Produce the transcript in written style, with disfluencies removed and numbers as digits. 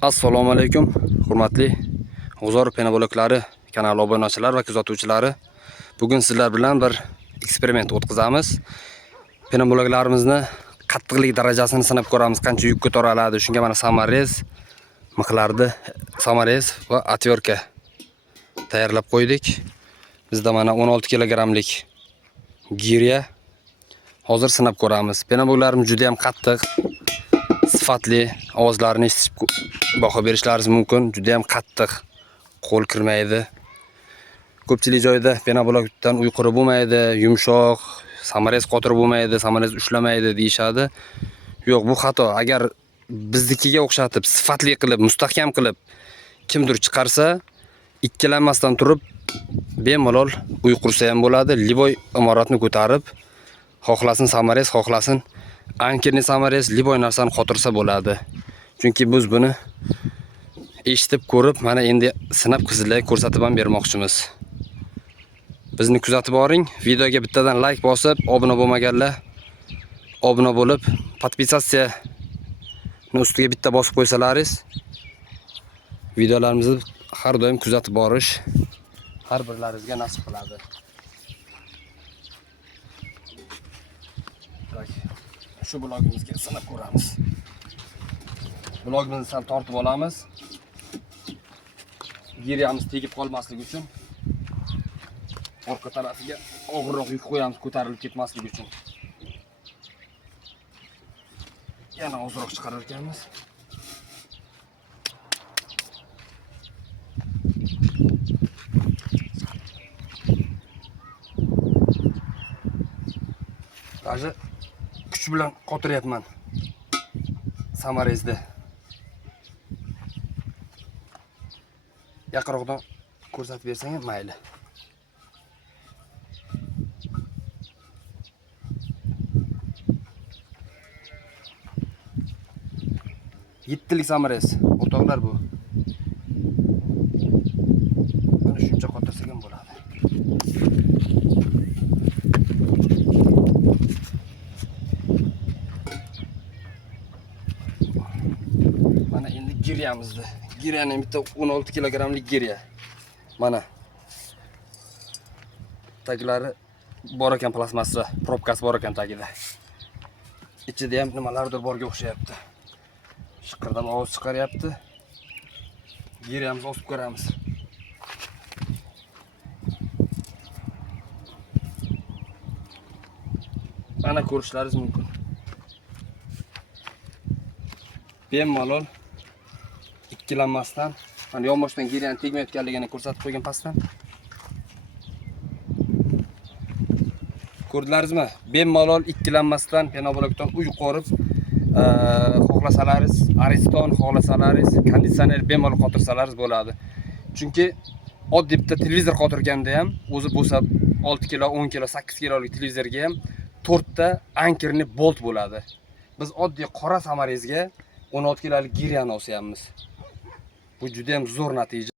Assalomu alaykum, hurmatli G'uzor penaboloklari kanali obunachilar va kuzatuvchilari. Bugun sizlar bilan bir eksperiment o'tkazamiz. Penabologlarimizni qattiqlik darajasini sinab ko'ramiz, qancha yuk ko'tara oladi. Shunga mana samarez, mixlarni samarez va atverka tayyorlab qo'ydik. Bizda mana 16 kilogramlik girya. Hozir sinab ko'ramiz. Penabologlarimiz juda ham qattiq, sifatli, ovozlarini eshitib baho berishlaringiz mumkin. Juda ham qattiq, qo'l kirmaydi. Ko'pchilik joyda penabologdan uyquri bo'lmaydi, yumshoq, samarez qotir bo'lmaydi, samarez ushlamaydi deyishadi. Yo'q, bu xato. Agar biznikiga o'xshatib, sifatli qilib, mustahkam qilib kimdir chiqarsa, ikkilanmasdan turib bemalol uyqursa ham bo'ladi. Liboy imoratni ko'tarib, xohlasin samarez, xohlasin ankerni samarez, liboy narsani qotirsa bo'ladi. Chunki biz buni eshitib ko'rib, mana endi sinab qizlarga ko'rsatib ham bermoqchimiz. Bizni kuzatib boring. Videoga bittadan like bosib, obuna bo'lmaganlar obuna bo'lib, podpisatsiyani ustiga bitta bosib qo'ysalaringiz, videolarimizni har doim kuzatib borish har birlaringizga nasib qiladi. Shu blogimizga sinab ko'ramiz. Blogimizni sal tortib olamiz. Giryamiz tegib qolmasligi uchun. Orqa tarafiga og'irroq yuk qo'yamiz, ko'tarilib ketmasligi uchun. Yana ozroq chiqarar ekanmiz. Даже kuch bilan qotiryapman samarezda. Yaqinroqdan ko'rsatib bersang ham mayli. Yettilik samarez, o'rtoqlar bu. Mana shuncha qotirsak ham bo'ladi. Mana endi giryamizda. Giryani bitta 16 kilogramlik girya. Mana taglari bor ekan, plasmassa, probkasi bor ekan tagida. Ichida ham nimalardir borga o'xshayapti. Shiqirdan ovoz chiqaryapti. Giryamizni osib ko'ramiz. Mana ko'rishlaringiz mumkin. Bemalol ikkilanmasdan, mana yonboshdan giryani tegmayotganligini ko'rsatib qo'ygan pastdan. Ko'rdilaringizmi? Bemalol ikkilanmasdan penabologdan uyqorib, xohlasalaringiz Ariston, xohlasalaringiz konditsioner bemalol qotirsalaringiz bo'ladi. Chunki oddiy bitta televizor qotirganda ham o'zi bo'lsa 6 kilo, 10 kilo, 8 kilolik televizorga ham 4 ta ankerni bolt bo'ladi. Biz oddiy qora samarezga 16 kilolik giryani osyapmiz. Bu juda ham zo'r natija.